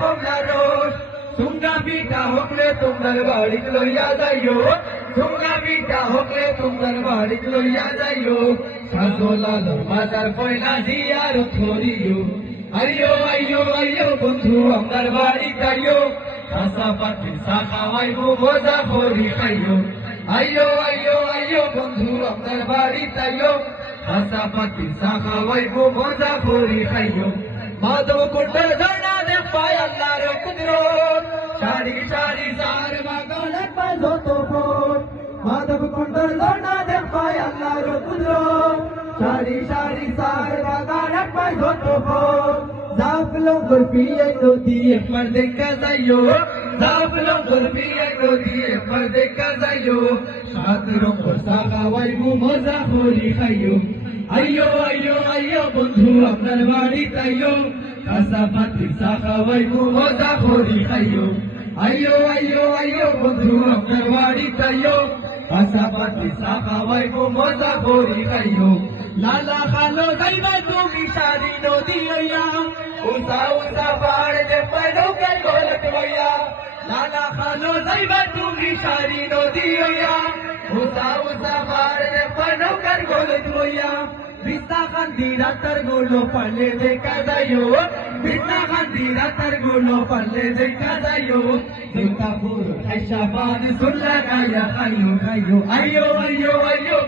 কমলা রোষ সুঙ্গা পিঠা হকলে তোমার বাড়ি লইয়া যাইও সুঙ্গা পিঠা হকলে তোমার বাড়ি লইয়া যাইও সাজলাল বাজার পয়লা দিয়ার ধরিও আইয়ো আইয়ো আইয়ো বন্ধু আমার বাড়ি যাইও কাঁচা পাতি চা খাওয়াইবো মজা করি খাইও আইয়ো আইয়ো আইয়ো বন্ধু আমার বাড়ি যাইও কাঁচা পাতি চা খাওয়াইবো মজা করি খাইও মাধব কুণ্ডের ঝর্ণা দেখ পায় আল্লাহর কুদরত সারি সারি সার বাগান পায় যত ফোট মাধব কুণ্ডের ঝর্ণা দেখ পায় আল্লাহর কুদরত সারি সারি সার বাগান পায় যত ফোট জাফলো গুরপিয়ে নদী একবার দেখা যাইও জাফলো গুরপিয়ে নদী একবার দেখা যাইও সাত রঙ সাগাওয়াইবো মজা করি খাইও আইয়ো আইয়ো আইয়ো বন্ধু আপনার বাড়ি তাইও কাঁচা পাতি চা খাওয়াইবো মজা করি খাইও আইয়ো আইয়ো আইয়ো বন্ধু আপনার বাড়ি তাইও কাঁচা পাতি চা খাওয়াইবো মজা করি খাইও লালা খালো যাইবা তুমি সারি নদী হইয়া উষা উষা পাড় দে পাইনৌকা গলত হইয়া লালা খালো যাইবা তুমি সারি নদী হইয়া উষা উষা পাড় দে পাইনৌকার গলত হইয়া বিস্তা খান্দি রাতার গুলো পালে দেখা যাইও বিস্তা খান্দি রাতার গুলো পালে দেখা যাইও দুর্গাপুর হাইসাবাদ সুল্লা গায়া খাইও খাইও আইয়ো আইয়ো আইয়ো